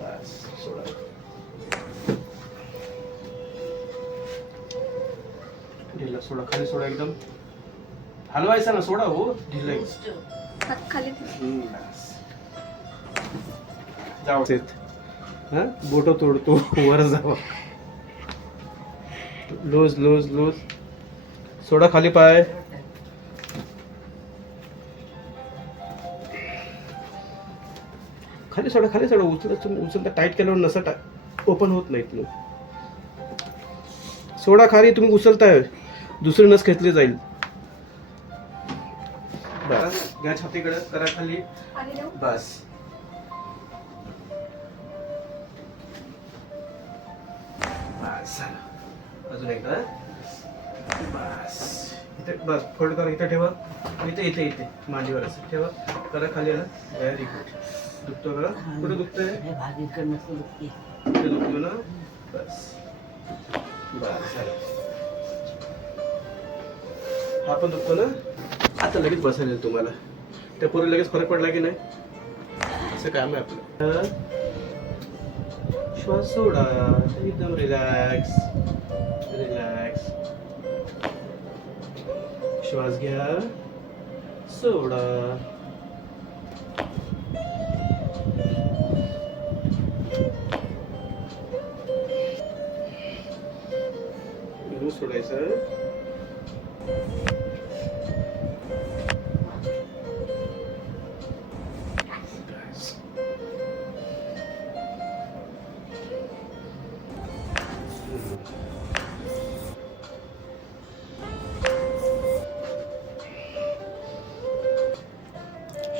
बस सोडा. ढिला सोडा, खाली सोडा एकदम. हलवायचा ना सोडा हो, ढिला हात खाली बस. जाऊ हा बोट तोडतो वर जावा. Loose loose loose. सोडा खाली पाय. खाली सोडा खाली सोडा. उचलता टाईट केल्यावर नसा ओपन होत नाहीत मग. सोडा खाली, तुम्ही उचलताय दुसरी नस खेचली जाईल. बस घ्या छातीकडे करा खाली. बस बस झालं. अजून एकदा. बस इथे बस फोल्ड करा. इथे ठेवा. इथे इथे इथे मांडीवर असं ठेवा. करा खाली आला. Very good. दुखतो का? कुठे दुखतंय? इथे दुखतो ना. बस बस झालं. हा पण दुखतो ना. आता लगेच बसायला येईल तुम्हाला. त्या पूर्वी लगेच फरक पडला की नाही? असं काम आहे आपलं. श्वास सोडा. एकदम रिलॅक्स रिलॅक्स. श्वास घ्या. सोडा. सोडायचं.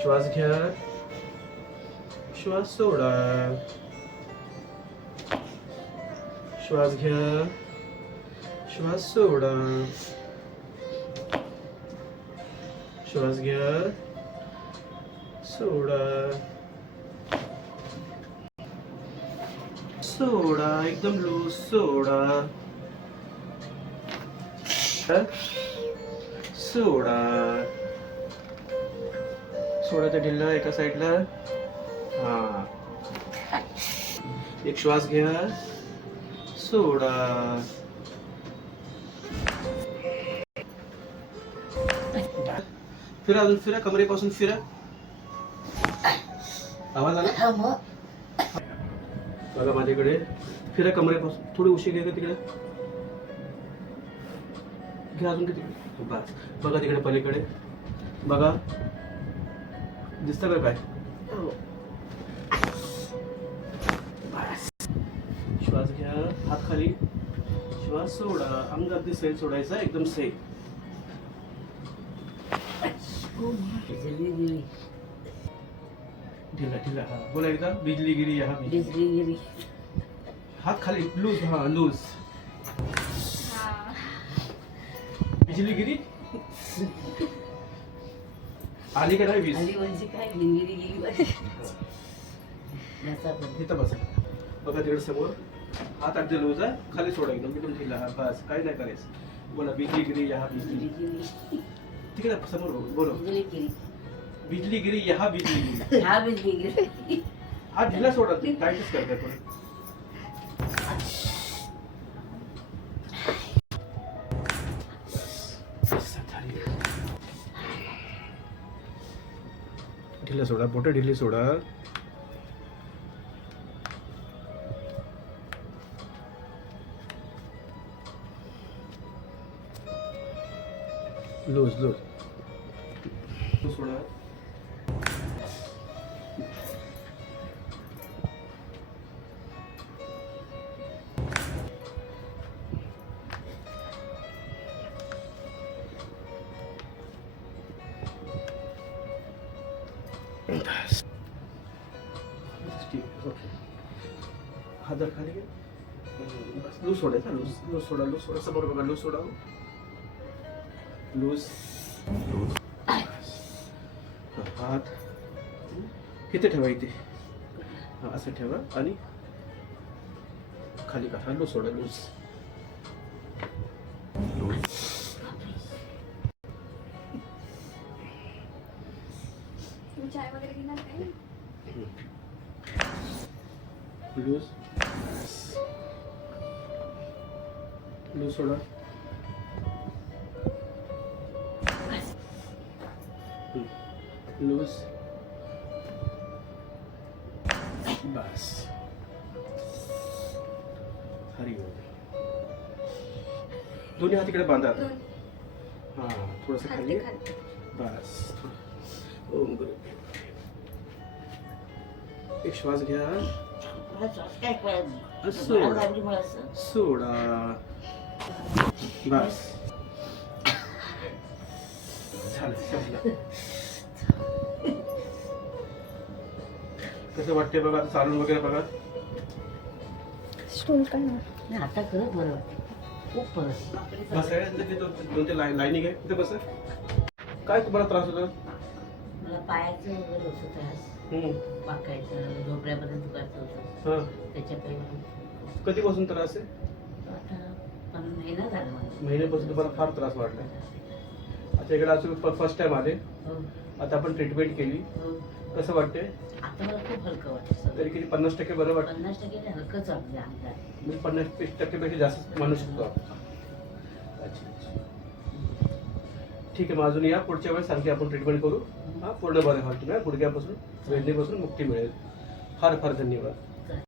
श्वास घ्या. श्वास सोडा. श्वास घ्या. श्वास सोडा. श्वास घ्या. सोडा. सोडा. एकदम लूज. सोडा. सोडा. सोडायचं ढिल्ला एका साईडला. हा. एक श्वास घ्या. सोडा. फिरा. अजून फिरा. कमरेपासून फिरा. आवाज आला बघा माझ्याकडे. फिरा कमरेपासून. थोडी उशी घ्या तिकडे. घ्या अजून किती. बस बघा तिकडे पलीकडे. बघा दिसतं का काय? बस. श्वास घ्या. हात खाली. श्वास सोडा. अंग अगदी सैल सोडायचा. एकदम सैल. ढिला ढिला. हा बोला एकदा. बिजली गिरी यहाँ. बिजली गिरी. हात खाली. लूज. हा लूज. बिजली गिरी आली का नाही? वीज इथं बसा. बघा तिकडे समोर. हात अगदी लूज आहे. खाली सोडा एकदम ढिला. बस काही नाही करायचं. बोला बिजली गिरी यहाँ. बिजली तिकडे समोर बोलो. बिजली गिरी यहाँ. बिजली गिरी. हा ढिला सोडा. टाईटच करताय पण. ढिला सोडा. बोटे ढिली सोडा. Loose loose. सोडा. हात खाली घे. बस लूज सोडायचा. लूज लूज सोडा. लूज सोडा. समोर बघा. लूज सोडा. Loose loose. हात इथे ठेवा. इथे हा असं ठेवा आणि खाली करा. लूज सोडा. Loose loose. चाय वगैरे घेणार काय? लूज लूज सोडा. लूज. बस. हरी ओम. दोन्ही हात इकडे बांधा. हां थोडंसं खाली. बस. ओम गुरु. एक श्वास घ्या. सोडा. सोडा. बस. झालं संपलं. कसं वाटते बघा आता चालून वगैरे बघा. स्टोन काढणार. नाही, आता खरंच बरं वाटतं. खूप बरं. बसायला दोन ते लाईनिंग आहे तिथे बसा. काय तुम्हाला त्रास होतो? मला पायाचं वगैरे होतं त्रास. पाकायचं झोपड्यापर्यंत दुखायचं होतं. हां त्याच्यापैकी कधीपासून त्रास आहे? आता पण महिना झाला मला. महिन्यापासून तुम्हाला फार त्रास वाटला. अच्छा इकडे असं फर्स्ट टाइम आले. हो आता आपण ट्रीटमेंट केली. हो. कसं वाटते? आता मला खूप हलकं वाटतं सगळं. तरी किती 50% बरं वाटतं? 50% हलकंच वाटलं अंगात. म्हणजे 50% पेक्षा जास्त मानू शकतो आपण. अच्छा अच्छा ठीक आहे. मग अजून या पुढच्या वेळेस आणखी आपण ट्रीटमेंट करू. हां पूर्ण बरं व्हाल तुम्ही. गुडघ्यापासून वेदनेपासून मुक्ती मिळेल. फार फार धन्यवाद.